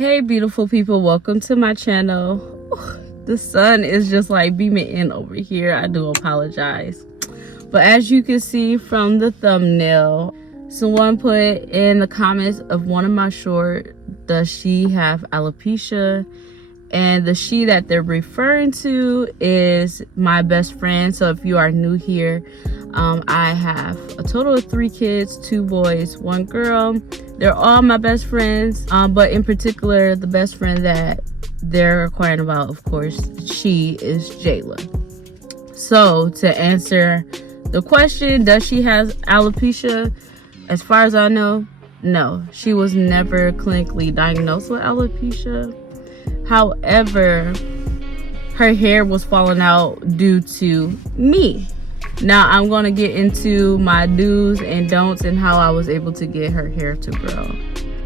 Hey beautiful people, welcome to my channel. The sun is just like beaming in over here. I do apologize, but as you can see from the thumbnail, someone put in the comments of one of my short, does she have alopecia? And the she that they're referring to is my best friend. So if you are new here, I have a total of 3 kids, 2 boys, 1 girl. They're all my best friends, but in particular, the best friend that they're inquiring about, of course, she is Jayla. So to answer the question, does she have alopecia? As far as I know, no. She was never clinically diagnosed with alopecia. However, her hair was falling out due to me. Now I'm going to get into my do's and don'ts and how I was able to get her hair to grow.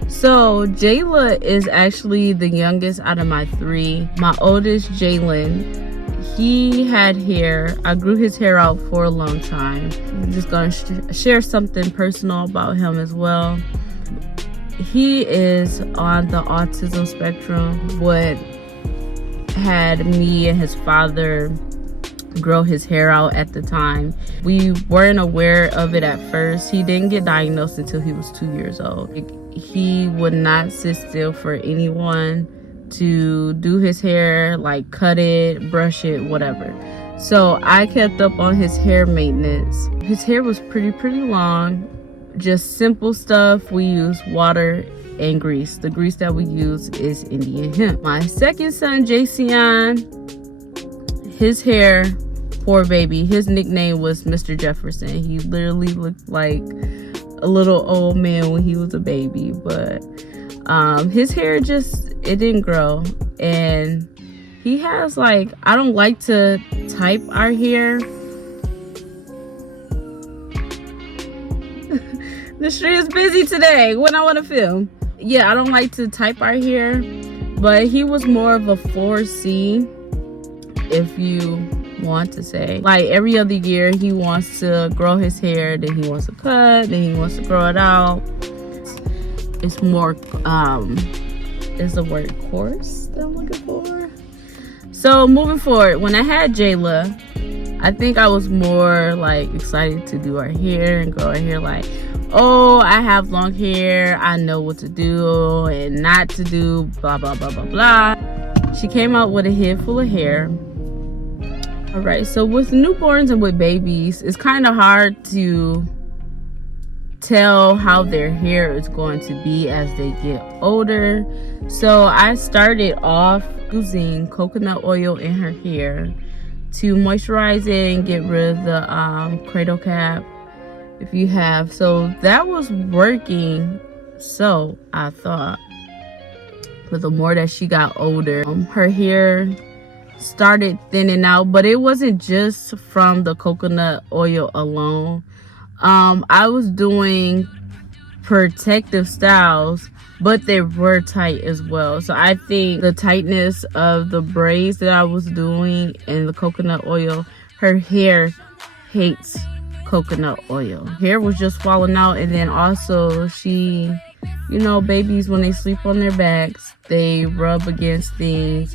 So Jayla is actually the youngest out of my 3. My oldest, Jalen, he had hair. I grew his hair out for a long time. I'm just going to share something personal about him as well. He is on the autism spectrum. What had me and his father grow his hair out at the time, we weren't aware of it at first. He didn't get diagnosed until he was 2 years old. He would not sit still for anyone to do his hair, like cut it, brush it, whatever. So I kept up on his hair maintenance. His hair was pretty long. Just simple stuff. We use water and grease. The grease that we use is Indian hemp. My second son, Jason, his hair, poor baby, his nickname was Mr. Jefferson. He literally looked like a little old man when he was a baby, but his hair just, it didn't grow. And he has like, I don't like to type our hair. The street is busy today when I want to film. Yeah, I don't like to type our hair, but he was more of a 4C, if you want to say. Like every other year, he wants to grow his hair, then he wants to cut, then he wants to grow it out. It's more, is the word coarse that I'm looking for? So moving forward, when I had Jayla, I think I was more like excited to do our hair and grow our hair. Like, oh, I have long hair, I know what to do and not to do, blah, blah, blah, blah, blah. She came out with a head full of hair. All right, so with newborns and with babies, it's kind of hard to tell how their hair is going to be as they get older. So I started off using coconut oil in her hair to moisturize it and get rid of the cradle cap, if you have. So that was working, so I thought. But the more that she got older, her hair started thinning out, but it wasn't just from the coconut oil alone. I was doing protective styles, but they were tight as well. So I think the tightness of the braids that I was doing and the coconut oil, her hair hates coconut oil. Hair was just falling out. And then also she, you know, babies, when they sleep on their backs, they rub against things.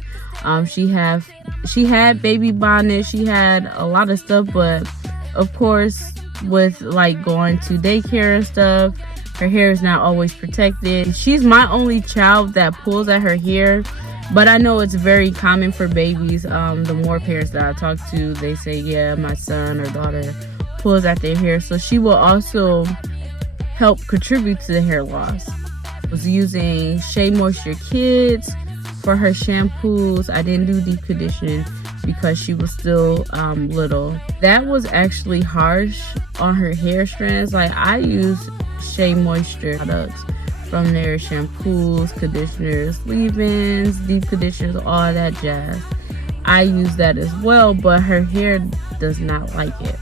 She had baby bonnet, she had a lot of stuff, but of course with like going to daycare and stuff, her hair is not always protected. She's my only child that pulls at her hair, but I know it's very common for babies. The more parents that I talk to, they say, yeah, my son or daughter pulls at their hair. So she will also help contribute to the hair loss. I was using Shea Moisture Kids for her shampoos. I didn't do deep conditioning because she was still little. That was actually harsh on her hair strands. Like I use Shea Moisture products from their shampoos, conditioners, leave-ins, deep conditioners, all that jazz. I use that as well, but her hair does not like it.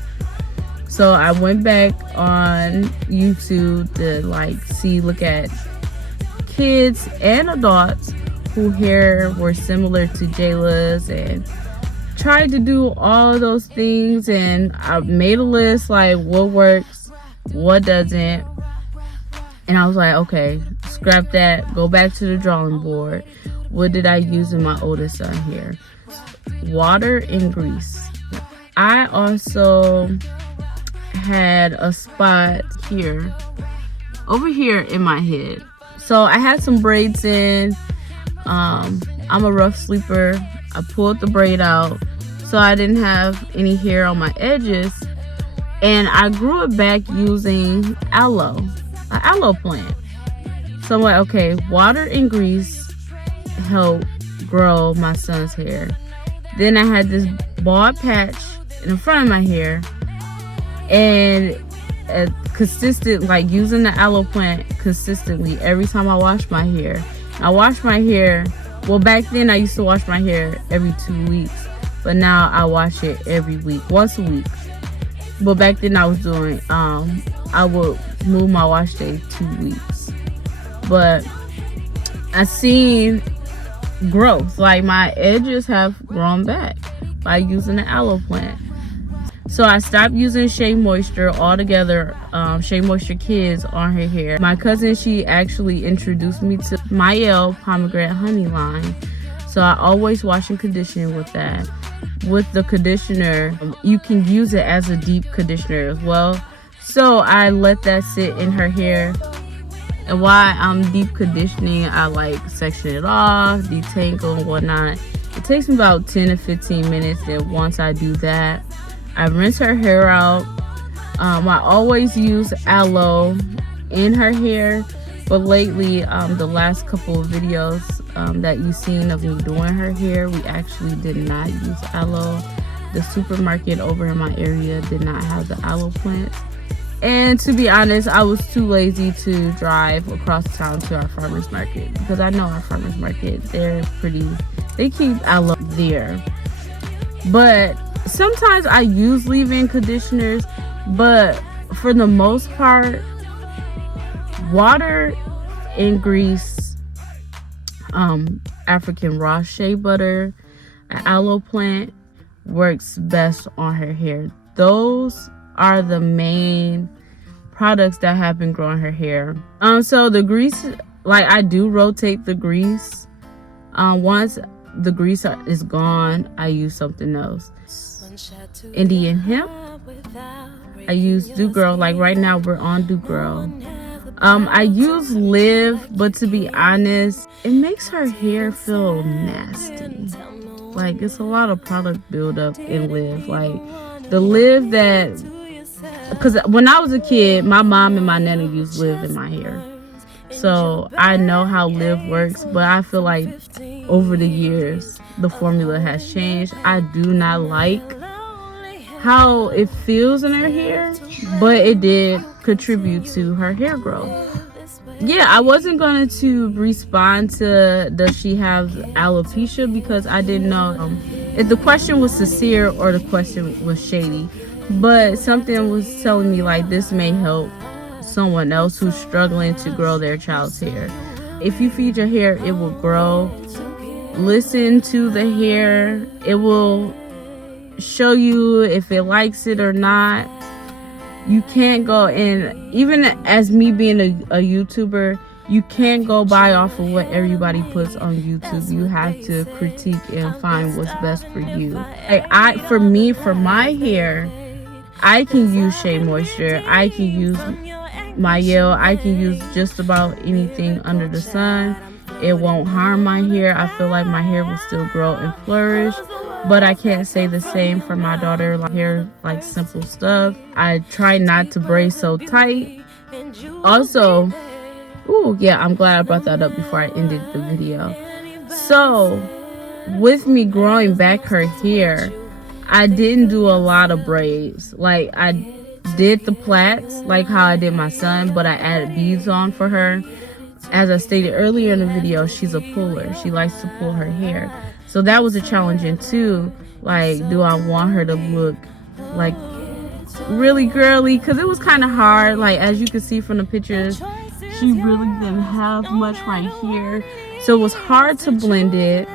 So I went back on YouTube to look at kids and adults whose hair were similar to Jayla's and tried to do all those things, and I made a list like what works, what doesn't, and I was like, okay, scrap that, go back to the drawing board. What did I use in my oldest son hair? Water and grease. I also had a spot here, over here in my head. So I had some braids in. I'm a rough sleeper. I pulled the braid out so I didn't have any hair on my edges, and I grew it back using aloe, an aloe plant. So I'm like, okay, water and grease help grow my son's hair. Then I had this bald patch in the front of my hair, and consistent, like using the aloe plant consistently every time I wash my hair. I wash my hair, well, back then I used to wash my hair every 2 weeks, but now I wash it every week, once a week. But back then I was doing, I would move my wash day 2 weeks. But I seen growth, like my edges have grown back by using the aloe plant. So I stopped using Shea Moisture altogether, Shea Moisture Kids on her hair. My cousin, she actually introduced me to Mael Pomegranate Honey line. So I always wash and condition with that. With the conditioner, you can use it as a deep conditioner as well. So I let that sit in her hair. And while I'm deep conditioning, I like section it off, detangle and whatnot. It takes me about 10 to 15 minutes. Then once I do that, I rinse her hair out. I always use aloe in her hair, but lately, the last couple of videos that you've seen of me doing her hair, we actually did not use aloe. The supermarket over in my area did not have the aloe plants. And to be honest, I was too lazy to drive across town to our farmer's market, because I know our farmer's market, they keep aloe there. But sometimes I use leave-in conditioners, but for the most part, water and grease, African raw shea butter, an aloe plant works best on her hair. Those are the main products that have been growing her hair. So the grease, like I do rotate the grease. Once the grease is gone, I use something else. Indian hemp. I use Do Girl. Like right now we're on Do Girl. I use Live, but to be honest, it makes her hair feel nasty. Like it's a lot of product buildup in Live. Like the Live that, because when I was a kid, my mom and my nana used Live in my hair, so I know how Live works. But I feel like over the years the formula has changed. I do not like how it feels in her hair, but it did contribute to her hair growth. Yeah, I wasn't going to respond to does she have alopecia, because I didn't know if the question was sincere or the question was shady. But something was telling me like this may help someone else who's struggling to grow their child's hair. If you feed your hair, it will grow. Listen to the hair. It will show you if it likes it or not. You can't go, and even as me being a YouTuber, you can't go by off of what everybody puts on YouTube. You have to critique and find what's best for you. Like for me, for my hair, I can use Shea Moisture, I can use Mael, I can use just about anything under the sun. It won't harm my hair. I feel like my hair will still grow and flourish. But I can't say the same for my daughter. Like hair, like simple stuff. I try not to braid so tight. Also, I'm glad I brought that up before I ended the video. So, with me growing back her hair, I didn't do a lot of braids. Like I did the plaits, like how I did my son, but I added beads on for her. As I stated earlier in the video, she's a puller. She likes to pull her hair. So that was a challenge too. Like, do I want her to look like really girly? Because it was kind of hard. Like, as you can see from the pictures, she really didn't have much right here. So it was hard to blend it.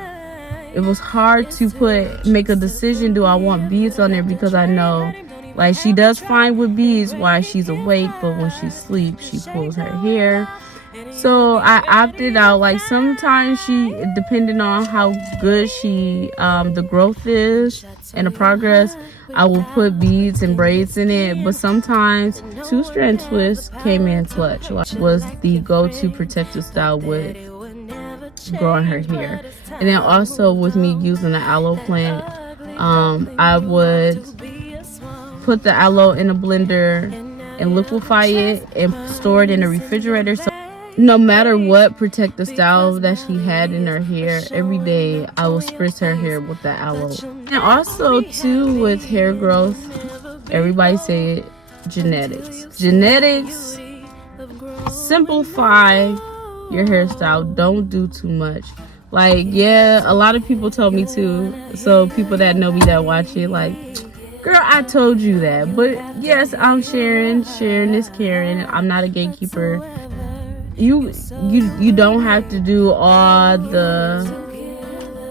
It was hard to make a decision. Do I want beads on there? Because I know, like, she does fine with beads while she's awake, but when she sleeps, she pulls her hair. So I opted out. Like sometimes she, depending on how good she the growth is and the progress, I will put beads and braids in it. But sometimes 2-strand twists came in clutch. Like, was the go-to protective style with growing her hair. And then also with me using the aloe plant, I would put the aloe in a blender and liquefy it and store it in the refrigerator. So no matter what protective style that she had in her hair, every day I will spritz her hair with the aloe. And also too, with hair growth, everybody say it, genetics simplify your hairstyle. Don't do too much. Like, yeah, a lot of people told me too. So people that know me that watch it, like, girl, I told you that. But yes, I'm sharing is caring. I'm not a gatekeeper. You don't have to do all the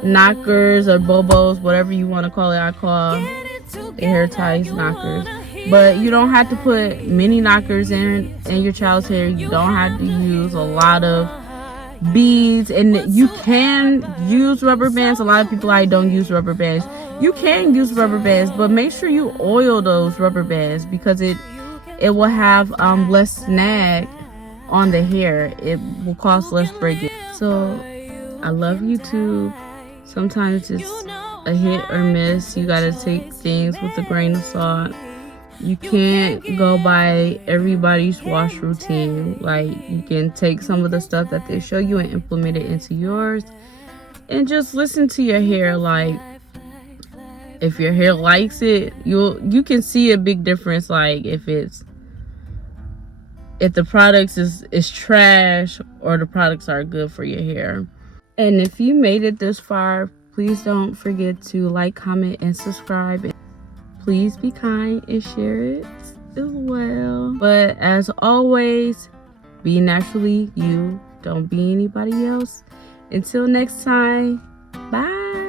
knockers or bobos, whatever you want to call it. I call the hair ties knockers. But you don't have to put many knockers in your child's hair. You don't have to use a lot of beads, and you can use rubber bands. A lot of people don't use rubber bands. You can use rubber bands, but make sure you oil those rubber bands because it will have less snag on the hair. It will cause less breakage. So I love YouTube. Sometimes it's a hit or miss. You gotta take things with a grain of salt. You can't go by everybody's wash routine. Like, you can take some of the stuff that they show you and implement it into yours, and just listen to your hair. Like, if your hair likes it, you can see a big difference. Like, if the products is trash or the products are good for your hair. And if you made it this far, please don't forget to like, comment, and subscribe. Please be kind and share it as well. But as always, be naturally you. Don't be anybody else. Until next time, bye.